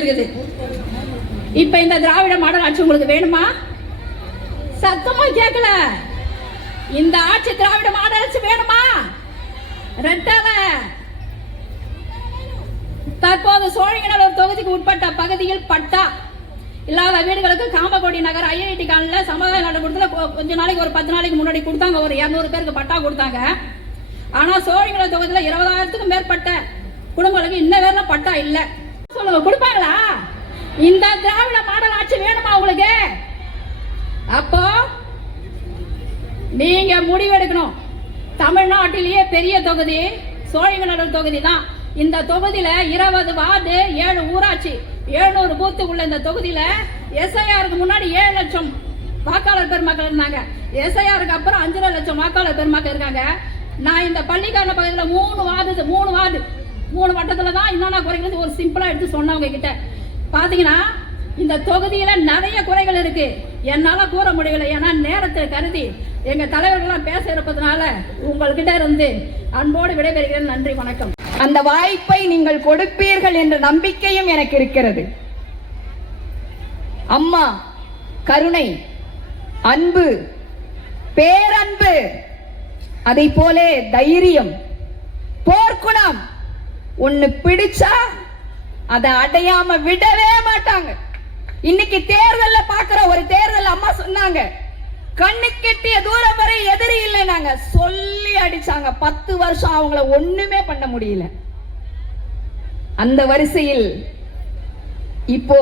இருக்குது. இப்ப இந்த திராவிட மாடல் ஆட்சி உங்களுக்கு வேணுமா? சத்தமா கேட்கல. இந்த ஆட்சி திராவிட மாடல் ஆட்சி வேணுமா? ரெட்டல. தற்போது சோழிங்கநல்லூர் தொகுதிக்கு உட்பட்ட பகுதியில் பட்டா இல்லாத வீடுகளுக்கு காமகோடி நகர் ஐஐடி காலனில சமுதாய நல கொடுத்துல கொஞ்ச நாளைக்கு ஒரு 10 நாளைக்கு முன்னாடி கொடுத்தாங்க. ஒரு 200 பேருக்கு பட்டா கொடுத்தாங்க. ஆனா சோழிங்கநல்லூர் தொகுதியில் 20,000க்கும் மேற்பட்ட குடும்பங்களுக்கு இன்ன வேற பட்டா இல்ல. சொல்லுங்க, கொடுப்பாங்களா? இந்த திராவிட மாடல் ஆட்சி வேணுமா உங்களுக்கு? அப்போ நீங்க முடிவெடுக்கணும். தமிழ்நாட்டிலேயே பெரிய தொகுதி சோழிங்கநல்லூர் தொகுதி தான். இந்த தொகுதியில 20 வார்டு 7 ஊராட்சி 700 பூத்து உள்ள இந்த தொகுதியில எஸ்ஐஆருக்கு முன்னாடி 7 லட்சம் வாக்காளர் பெருமக்கள் இருந்தாங்க. எஸ்ஐஆருக்கு அப்புறம் 5.5 லட்சம் வாக்காளர் பெருமக்கள் இருக்காங்க. நான் இந்த பள்ளிக்கான பகுதியில் 3 வட்டத்துல தான் என்னென்ன குறைகள் ஒரு சிம்பிளா எடுத்து சொன்னவங்க கிட்ட பாத்தீங்கன்னா இந்த தொகுதியில நிறைய குறைகள் இருக்கு. என்னால கூற முடியல. ஏன்னா நேரத்தை கருதி எங்க தலைவர்கள்லாம் பேச இருப்பதனால உங்கள்கிட்ட இருந்து அன்போடு விடைபெறுகிறேன். நன்றி, வணக்கம். அந்த வாய்ப்பை நீங்கள் கொடுப்பீர்கள் என்ற நம்பிக்கையும் எனக்கு இருக்கிறது. அம்மா கருணை, அன்பு, பேரன்பு, அதை போலே தைரியம், போர்க்குணம் ஒன்னு பிடிச்சா அதை அடையாம விடவே மாட்டாங்க. இன்னைக்கு தேர்தல்ல பாக்குற ஒரு தேர்தல் அம்மா சொன்னாங்க, கண்ணு கெட்டிய தூரம் வரை எதிரி இல்லை. நாங்க சொல்லி அடிச்சாங்க. 10 வருஷம் அவங்கள ஒண்ணுமே பண்ண முடியல. அந்த வரிசையில் இப்போ